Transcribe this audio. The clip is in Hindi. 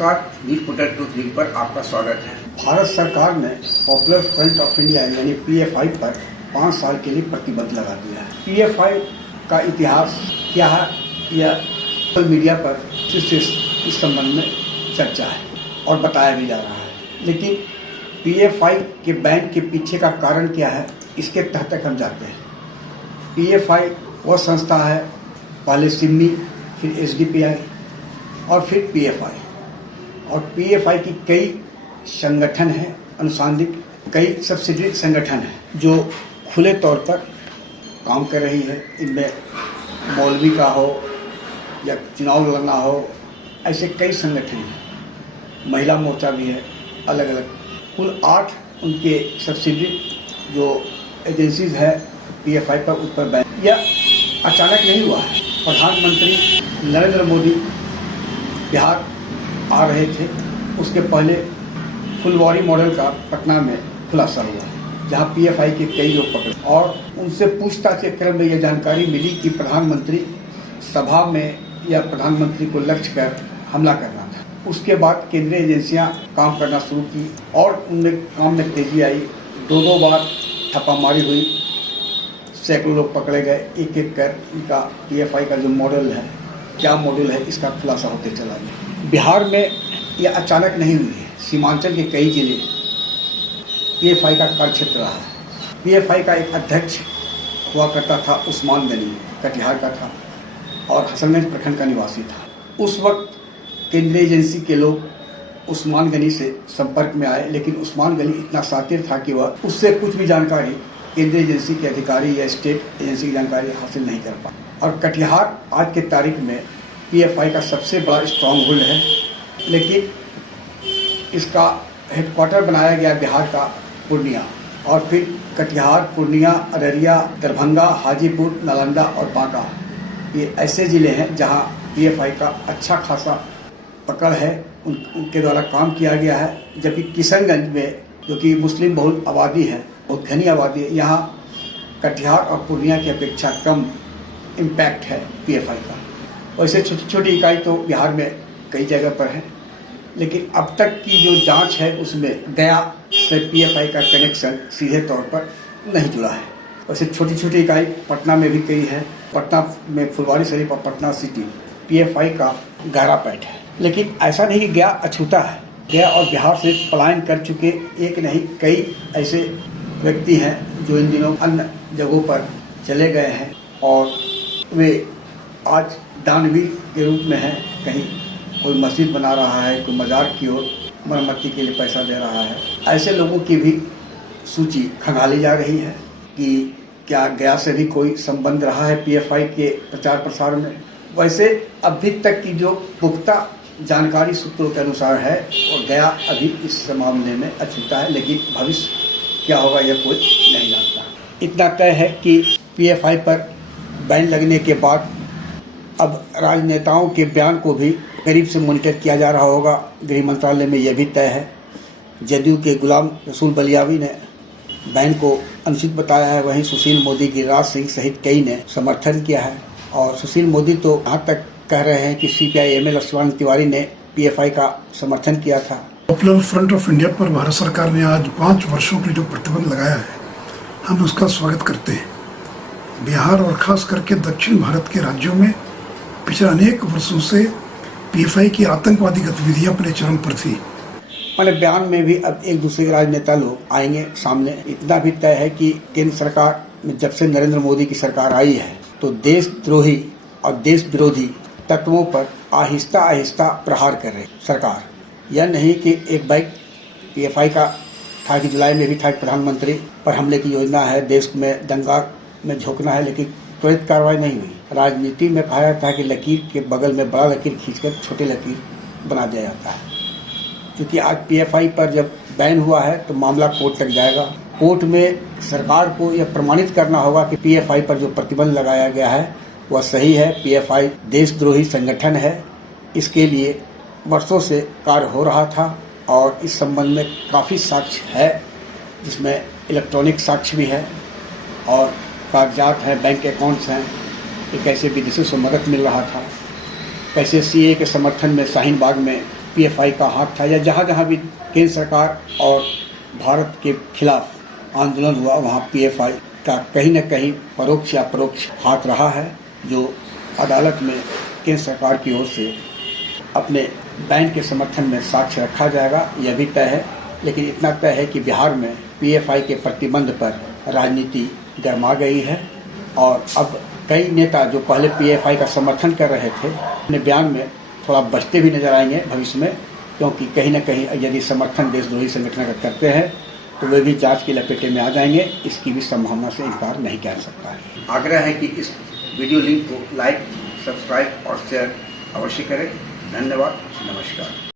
नमस्कार, न्यूज पोर्टल ट्रूथ न्यूज पर आपका स्वागत है। भारत सरकार ने पॉपुलर फ्रंट ऑफ इंडिया यानी पीएफआई पर 5 साल के लिए प्रतिबंध लगा दिया है। पीएफआई का इतिहास क्या है यह सोशल मीडिया पर इस संबंध में चर्चा है और बताया भी जा रहा है, लेकिन पीएफआई के बैन के पीछे का कारण क्या है इसके तहत तक हम जाते हैं। पीएफआई वह संस्था है, पहले सिम्मी, फिर एसडीपीआई और फिर पीएफआई, और पीएफआई की कई संगठन हैं, अनुसांधिक कई सब्सिडरी संगठन हैं जो खुले तौर पर काम कर रही है। इनमें मौलवी का हो या चुनाव लड़ना हो, ऐसे कई संगठन हैं। महिला मोर्चा भी है, अलग अलग कुल 8 उनके सब्सिडरी जो एजेंसीज है पीएफआई पर, उस पर बैन। यह अचानक नहीं हुआ है। प्रधानमंत्री नरेंद्र मोदी बिहार आ रहे थे, उसके पहले फुलवारी मॉडल का पटना में खुलासा हुआ, जहां पीएफआई के कई लोग पकड़े और उनसे पूछताछ के क्रम में यह जानकारी मिली कि प्रधानमंत्री सभा में या प्रधानमंत्री को लक्ष्य कर हमला करना था। उसके बाद केंद्रीय एजेंसियां काम करना शुरू की और उनमें काम में तेजी आई। 2 बार छापामारी हुई, सैकड़ों लोग पकड़े गए। एक एक कर इनका पीएफआई का जो मॉडल है, क्या मॉडल है, इसका खुलासा होते चला गया। बिहार में यह अचानक नहीं हुई है। सीमांचल के कई जिले पीएफआई का कार्यक्षेत्र रहा है। पीएफआई का एक अध्यक्ष हुआ करता था, उस्मान गनी, कटिहार का था और हसनगंज प्रखंड का निवासी था। उस वक्त केंद्रीय एजेंसी के लोग उस्मान गनी से संपर्क में आए, लेकिन उस्मान गनी इतना शातिर था कि वह उससे कुछ भी जानकारी केंद्रीय एजेंसी के अधिकारी या स्टेट एजेंसी की जानकारी हासिल नहीं कर पाए। और कटिहार आज के तारीख में पीएफआई का सबसे बड़ा स्ट्रॉन्ग होल्ड है, लेकिन इसका हेडक्वार्टर बनाया गया बिहार का पूर्णिया, और फिर कटिहार, पूर्णिया, अररिया, दरभंगा, हाजीपुर, नालंदा और बांका, ये ऐसे ज़िले हैं जहां पीएफआई का अच्छा खासा पकड़ है, उनके द्वारा काम किया गया है। जबकि किशनगंज में, जो कि मुस्लिम बहुल आबादी है, बहुत घनी आबादी है, यहाँ कटिहार और पूर्णिया की अपेक्षा कम इम्पैक्ट है पीएफआई का। वैसे छोटी छोटी इकाई तो बिहार में कई जगह पर है, लेकिन अब तक की जो जांच है उसमें गया से पीएफआई का कनेक्शन सीधे तौर पर नहीं जुड़ा है। वैसे छोटी छोटी इकाई पटना में भी कई है। पटना में फुलवारी शरीफ और पटना सिटी पीएफआई का गहरा पैठ है, लेकिन ऐसा नहीं कि गया अछूता है। गया और बिहार से पलायन कर चुके एक नहीं कई ऐसे व्यक्ति हैं जो इन दिनों अन्य जगहों पर चले गए हैं और वे आज दानवीर के रूप में हैं। कहीं कोई मस्जिद बना रहा है, कोई मजार की ओर मरम्मती के लिए पैसा दे रहा है। ऐसे लोगों की भी सूची खंगाली जा रही है कि क्या गया से भी कोई संबंध रहा है पीएफआई के प्रचार प्रसार में। वैसे अभी तक की जो पुख्ता जानकारी सूत्रों के अनुसार है, और गया अभी इस मामले में अछूता है, लेकिन भविष्य क्या होगा यह कोई नहीं जानता। इतना तय है कि पीएफआई पर बैन लगने के बाद अब राजनेताओं के बयान को भी करीब से मॉनिटर किया जा रहा होगा। गृह मंत्रालय में यह भी तय है। जदयू के गुलाम रसूल बलियावी ने बैन को अनुचित बताया है, वहीं सुशील मोदी, गिरिराज सिंह सहित कई ने समर्थन किया है। और सुशील मोदी तो यहाँ तक कह रहे हैं कि सीपीआई एमएल लक्ष्मण तिवारी ने पीएफआई का समर्थन किया था। पॉपुलर फ्रंट ऑफ इंडिया पर भारत सरकार ने आज 5 वर्षों के लिए जो प्रतिबंध लगाया है, हम उसका स्वागत करते हैं। बिहार और खास करके दक्षिण भारत के राज्यों में पिछले अनेक वर्षों से पीएफआई की आतंकवादी गतिविधियां अपने चरम पर थी। मैंने बयान में भी अब एक दूसरे राजनेता लोग आएंगे सामने। इतना भी तय है कि केंद्र सरकार में जब से नरेंद्र मोदी की सरकार आई है, तो देशद्रोही और देश विरोधी तत्वों पर आहिस्ता आहिस्ता प्रहार कर रही सरकार। यह नहीं कि एक बाइक पीएफआई का था कि जुलाई में भी था, प्रधानमंत्री पर हमले की योजना है, देश में दंगा में झोंकना है, लेकिन त्वरित कार्रवाई नहीं हुई। राजनीति में कहा जाता है कि लकीर के बगल में बड़ा लकीर खींचकर छोटे लकीर बना दिया जाता है। क्योंकि आज पीएफआई पर जब बैन हुआ है तो मामला कोर्ट तक जाएगा। कोर्ट में सरकार को यह प्रमाणित करना होगा कि पीएफआई पर जो प्रतिबंध लगाया गया है वह सही है, पीएफआई देशद्रोही संगठन है। इसके लिए वर्षों से कार्य हो रहा था और इस संबंध में काफ़ी साक्ष्य है, जिसमें इलेक्ट्रॉनिक साक्ष्य भी है और कागजात हैं, बैंक अकाउंट्स हैं कि कैसे विदेशों से मदद मिल रहा था, कैसे सीए के समर्थन में शाहीन बाग में पीएफआई का हाथ था, या जहाँ जहाँ भी केंद्र सरकार और भारत के खिलाफ आंदोलन हुआ वहाँ पीएफआई का कहीं न कहीं परोक्ष या परोक्ष हाथ रहा है, जो अदालत में केंद्र सरकार की ओर से अपने बैन के समर्थन में साक्ष्य रखा जाएगा, यह भी तय है। लेकिन इतना तय है कि बिहार में पीएफआई के प्रतिबंध पर राजनीति गर्मा गई है और अब कई नेता जो पहले पीएफआई का समर्थन कर रहे थे अपने बयान में थोड़ा बचते भी नजर आएंगे भविष्य में, क्योंकि कहीं न कहीं यदि समर्थन देशद्रोही संगठन का करते हैं तो वे भी जांच की लपेटे में आ जाएंगे। इसकी भी संभावना से इनकार नहीं किया जा सकता है। आग्रह है कि इस वीडियो लिंक को लाइक, सब्सक्राइब और शेयर अवश्य करें। धन्यवाद, नमस्कार।